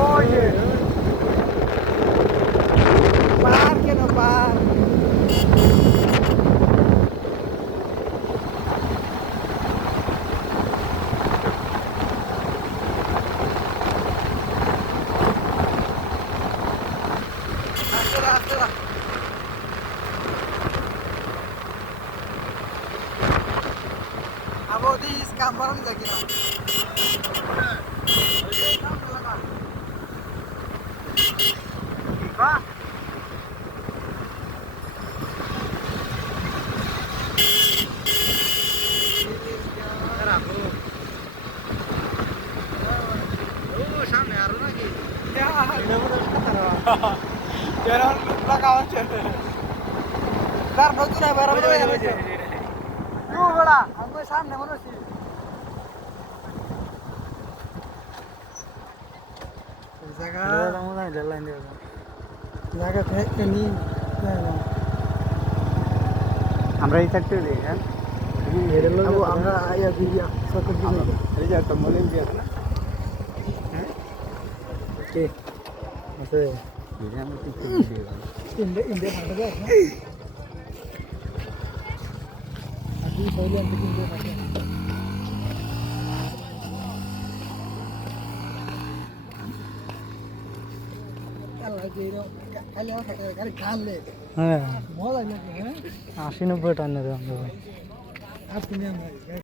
ওই যে পার কেন পার अब वो इस काम पर नहीं जाएगी ना सामने आ रहा ना कि क्या लगा তার নতুন বরাবর হয়ে গেছে ও বড়া আমি সামনে মনে হচ্ছে জায়গা মনে হয় লাইন দিয়ে জায়গা থেকে নি আমরা এই সাইডে যাই হ্যাঁ আমরা আয়া দিয়া সকল দিকে এই যে তো মলিন দিয়া না হ্যাঁ ওকে আছে বিরিয়ানি আমরা ঠিক করে দিই ইন্ডে ভালো আছে না अभी पहले हम लेकिन दे रहे हैं अल्लाह जी रो खाली और खाली खान ले हां बहुत अच्छा है 80 90 टन है हम लोग आप कितने